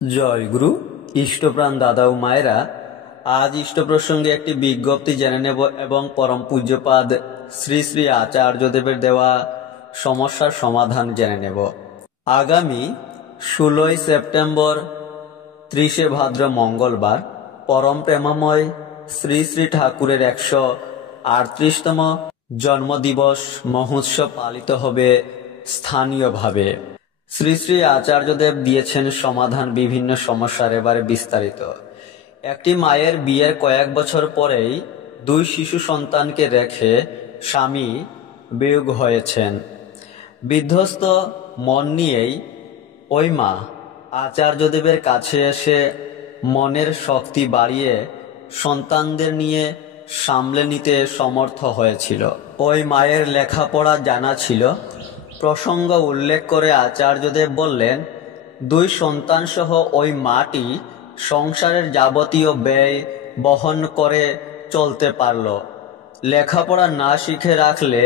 জয় গুরু। ইষ্টপ্রাণ দাদা ও মায়েরা, আজ ইষ্ট প্রসঙ্গে একটি বিজ্ঞপ্তি জেনে নেব এবং পরম পূজ্যপাদ শ্রী শ্রী আচার্যদেবের দেওয়া সমস্যার সমাধান জেনে নেব। আগামী 16ই সেপ্টেম্বর 30শে ভাদ্র মঙ্গলবার পরম প্রেমাময় শ্রী শ্রী ঠাকুরের 138তম জন্মদিবস মহোৎসব পালিত হবে স্থানীয়ভাবে। শ্রী শ্রী আচার্যদেব দিয়েছেন সমাধান বিভিন্ন সমস্যার। এবারে বিস্তারিত। একটি মায়ের বিয়ের কয়েক বছর পরেই 2 শিশু সন্তানকে রেখে স্বামী বিয়োগ হয়েছেন। বিধ্বস্ত মন নিয়েই ওই মা আচার্যদেবের কাছে এসে মনের শক্তি বাড়িয়ে সন্তানদের নিয়ে সামলে নিতে সমর্থ হয়েছিল। ওই মায়ের লেখাপড়া জানা ছিল। প্রসঙ্গ উল্লেখ করে আচার্যদেব বললেন, 2 সন্তান সহ ওই মাটি সংসারের যাবতীয় ব্যয় বহন করে চলতে পারল। লেখাপড়া না শিখে রাখলে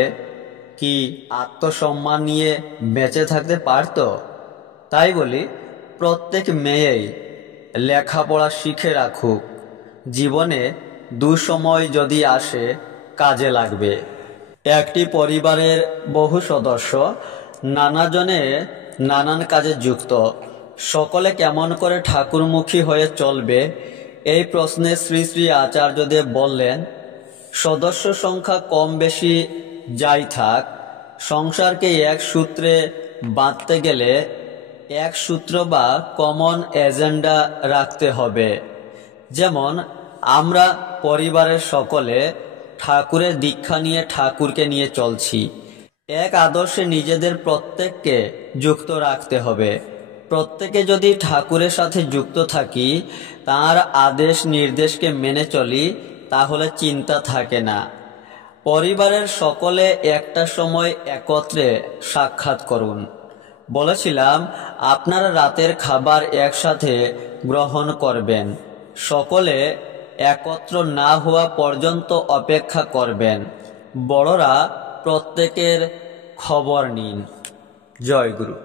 কি আত্মসম্মান নিয়ে বেঁচে থাকতে পারত? তাই বলি, প্রত্যেক মেয়েই লেখাপড়া শিখে রাখুক। জীবনে দুঃসময় যদি আসে কাজে লাগবে। একটি পরিবারের বহু সদস্য নানাজনে নানান কাজে যুক্ত। সকলে কেমন করে ঠাকুরমুখী হয়ে চলবে, এই প্রশ্নে শ্রী শ্রী আচার্যদেব বললেন, সদস্য সংখ্যা কম বেশি যাই থাক, সংসারকে এক সূত্রে বাঁধতে গেলে এক সূত্র বা কমন এজেন্ডা রাখতে হবে। যেমন আমরা পরিবারের সকলে ঠাকুরের দীক্ষা নিয়ে ঠাকুরকে নিয়ে চলছি। এক আদর্শে নিজেদের প্রত্যেককে যুক্ত রাখতে হবে। প্রত্যেকে যদি ঠাকুরের সাথে যুক্ত থাকি, তার আদেশ নির্দেশকে মেনে চলি, তাহলে চিন্তা থাকে না। পরিবারের সকলে একটা সময় একত্রে সাক্ষাৎ করুন। বলেছিলাম, আপনারা রাতের খাবার একসাথে গ্রহণ করবেন। সকলে একত্র না হওয়া পর্যন্ত অপেক্ষা করবেন। বড়রা প্রত্যেকের খবর নিন। জয় গুরু।